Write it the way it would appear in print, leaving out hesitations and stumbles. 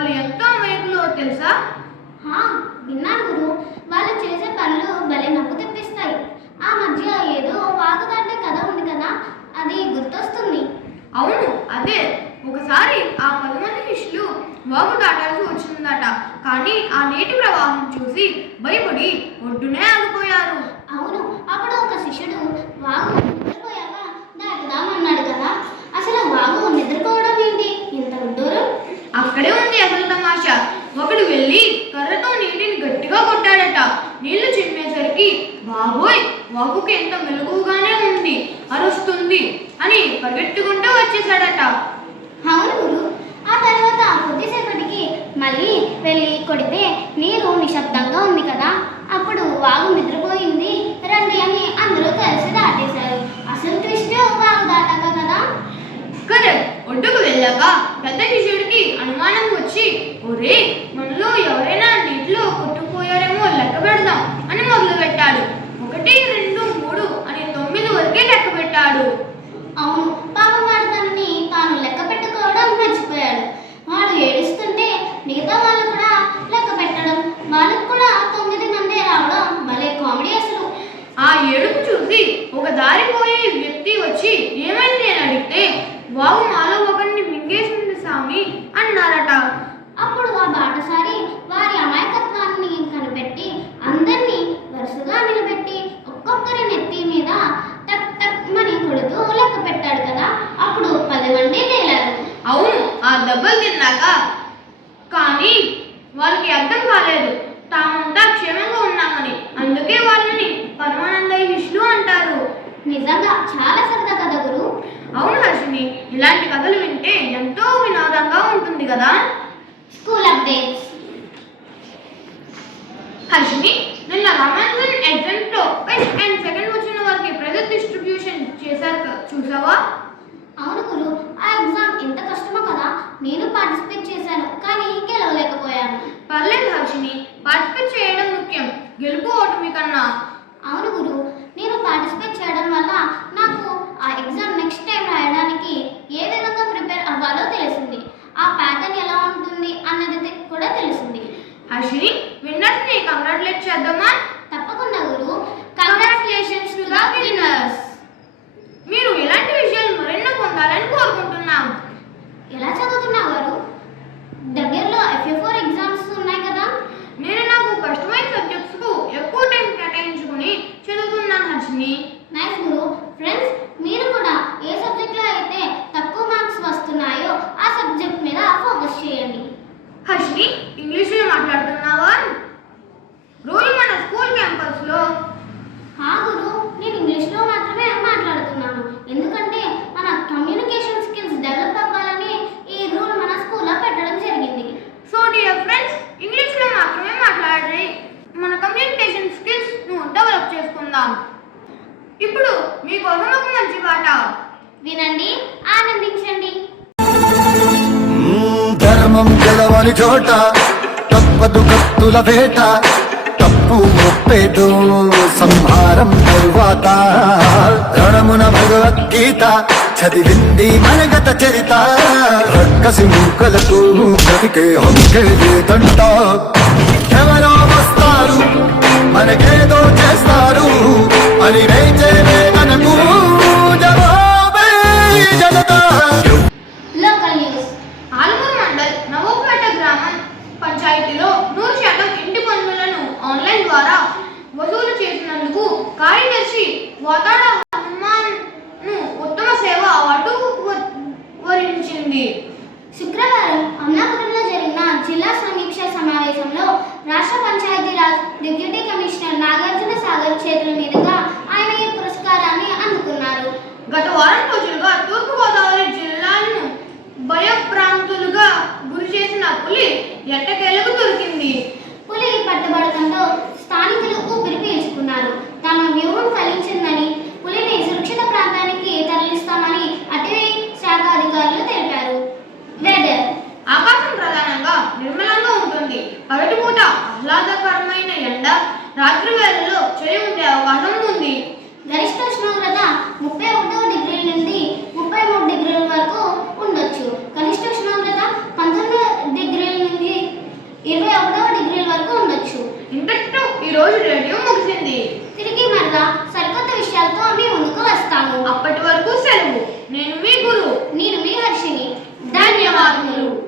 వాళ్ళు ఎంతో అమాయకులో తెలుసా? విన్నాను గురు. వాళ్ళు చేసే పనులు భలే నవ్వు తెప్పిస్తాయి. ఆ మధ్య ఏదో వాగుదాటే కథ ఉంది కదా, అది గుర్తొస్తుంది. అవును, అదే. ఒకసారి ఆ 10 మంది శిష్యులు వాగు దాటాల్సి వచ్చిందట. కానీ ఆ నీటి ప్రవాహం చూసి భయపడి ఒడ్డునే ఆగిపోయారు. అవును, అప్పుడు ఒక శిష్యుడు వాగు నిద్రపోయాక దాటుదామన్నాడు కదా. అసలు వాగు నిద్రపోవడం ఏంటి, ఇంత విడ్డూరం? అక్కడే ఉంది అసలు తమాషా. ఒకడు వెళ్ళి కర్రతో నీటిని గట్టిగా కొట్టాడట. నీళ్లు చిమ్మేసరికి బాబోయ్, వాగుకి ఎంత మెలకుగానే ఉంది, అరుస్తుంది అని పరిగెత్తుకుంటూ వచ్చేసాడట. అవును గురు. ఆ తర్వాత కొద్దిసేపటికి మళ్ళీ వెళ్ళి కొడితే నీరు నిశ్శబ్దంగా ఉంది కదా. అప్పుడు వాగు నిద్రపోయింది. రండి అని అందరూ కలిసి దాటేశారు. అసలు ట్విస్ట్ వాగు దాటాక కదా. కరెక్ట్. ఒడ్డుకు వెళ్ళాక పెద్ద శిష్యుడికి అనుమానం వచ్చి, ఒరే, మనలో ఎవరైనా నీటిలో కొట్టుకుపోయారేమో లెక్క పెడదాం అని మొదలు పెట్టాడు. 1, 2, 3 అని 9 వరకే లెక్క పెట్టాడు. అవును, పాపం వాడు తనని తాను లెక్క పెట్టుకోవడం మర్చిపోయాడు. వాడు ఏడుస్తుంటే మిగతా వాళ్ళు కూడా లెక్క పెట్టడం, వాళ్ళకు కూడా 9 మందే రావడం భలే కామెడీ అసలు. ఆ ఏడుపు చూసి ఒక దారిపోయే వ్యక్తి వచ్చి ఏమైంది అని అడిగితే, వాగు మాలో ఒకరిని మింగేసింది సామి అన్నారట. అప్పుడు ఆ బాటసారి వారి అమాయకత్వాన్ని కనిపెట్టి అందరినీ వరుసగా నిలబెట్టి ఒక్కొక్కరి నెత్తి మీద టక్ టక్ మని కొడుతూ లెక్క పెట్టాడు కదా. అప్పుడు 10 మంది తేలారు. అవును, ఆ దెబ్బలు తిన్నాక కానీ వాళ్ళకి అర్థం కాలేదు తామంతా క్షేమంగా ఉన్నామని. అందుకే వాళ్ళని పరమానంద శిష్యులు అంటారు. నిజంగా చాలా సరదా కదా గురు. అవును హర్షిని, ఇలాంటి కథలు వింటే ఎంతో వినోదంగా ఉంటుంది కదా. School updates. హర్షిని, నిన్న రామానుజన్ ఎగ్జామ్స్ లో ఫస్ట్ అండ్ సెకండ్ వచ్చిన వారికి ప్రైజ్ డిస్ట్రిబ్యూషన్ చేశారు, చూసావా? అవును గురు, ఆ ఎగ్జామ్ ఎంత కష్టమో కదా. నేను పార్టిసిపేట్ చేశాను కానీ గెలవలేకపోయాను. పర్లేదు హర్షిని, పార్టిసిపేట్ చేయడం ముఖ్యం, గెలుపు ఓటమి కన్నా. అవును గురు, నేను పార్టిసిపేట్ చేయడం వల్ల నాకు ఆ ఎగ్జామ్ నెక్స్ట్ టైం రాయడానికి ఏ విధంగా ప్రిపేర్ అవ్వాలో తెలిసింది. ఆ ప్యాటర్న్ ఎలా ఉంటుంది అన్నది కూడా తెలిసింది. హర్షిని, విన్నర్స్ ని కంగ్రాచులేట్ చేద్దామా? తప్పకుండా గురు. Congratulations to the winners. మీరు ఇలాంటి విషయాలు మరెన్నో పొందాలని కోరుకుంటున్నాం. ఎలా చదువుతున్నావు గారు? దగ్గరలో FA4 ఎగ్జామ్స్ ఉన్నాయి కదా. నేను నాకు కష్టమైన సబ్జెక్ట్స్ కు ఎక్కువ టైం కేటాయించుకుని చదువుతున్నాను హర్షిని. నైస్ గురు. ఫ్రెండ్స్, మీరు కూడా ఏ సబ్జెక్ట్లో అయితే తక్కువ మార్క్స్ వస్తున్నాయో ఆ సబ్జెక్ట్ మీద ఫోకస్ చేయండి. హర్షిని, ఇంగ్లీష్లో మాట్లాడుతున్నావా? రోజు మన స్కూల్ క్యాంపస్ లో. గురు, నేను ఇంగ్లీష్లో మాత్రమే మాట్లాడుతున్నాను. ఎందుకంటే మన కమ్యూనికేషన్ స్కిల్స్ డెవలప్ అవ్వాలని ఈ రూల్ మన స్కూల్లో పెట్టడం జరిగింది. సో డియర్ ఫ్రెండ్స్, ఇంగ్లీష్లో మాత్రమే మాట్లాడి మన కమ్యూనికేషన్ స్కిల్స్ ను డెవలప్ చేసుకుందాం. ఇప్పుడు మీకోసం ఒక మంచి పాట వినండి, ఆనందించండి. ధర్మం గెలవని చోట తప్పదు కత్తుల వేట, తప్పు ఒప్పేదో సంహారం తరువాత. రణమున భగవద్గీత చదివింది మనగత చరిత, రక్కసి మూకలకు బ్రతికే హంకే లేదంట. ఎవరో వస్తారు మనకేదో చేస్తారు అని వేచే వేదనకు జవాబే జనతా. Local news. ఆలమూరు మండల్ నవోపేట గ్రామం పంచాయతీలో 100% ఇంటి పన్నులను ఆన్లైన్ ద్వారా వసూలు చేసినందుకు కార్యదర్శి వాతాడ హనుమాన్ ను ఉత్తమ సేవ అవార్డు వరించింది. శుక్రవారం అమలాపురంలో జరిగిన జిల్లా సమీక్ష సమావేశంలో రాష్ట్ర పంచాయతీరాజ్ డిప్యూటీ కమిషనర్ నాగార్జున సాగర్ చేతుల మీదుగా ఆయన ఈ పురస్కారాన్ని అందుకున్నారు. గత వారం రోజులుగా తూర్పుగోదావరి జిల్లాను భయభ్రాంతులుగా గురి చేసిన పులి ఎట్టకేలకు దొరికింది. పులి పట్టుబడటంతో స్థానికులు ఊపిరి పీల్చుకున్నారు. తమ వ్యూహం ఫలించిందని, పులిని సురక్షిత ప్రాంతానికి తరలిస్తామని అటవీ శాఖ అధికారులు తెలిపారు. వెదర్. ఇంతటితో ఈరోజు రేడియో ముగిసింది. తిరిగి మరలా సరికొత్త విషయాలతో మీ ముందుకు వస్తాము. అప్పటి వరకు సెలవు. నేను మీ గురు. నేను మీ హర్షిని. ధన్యవాదములు.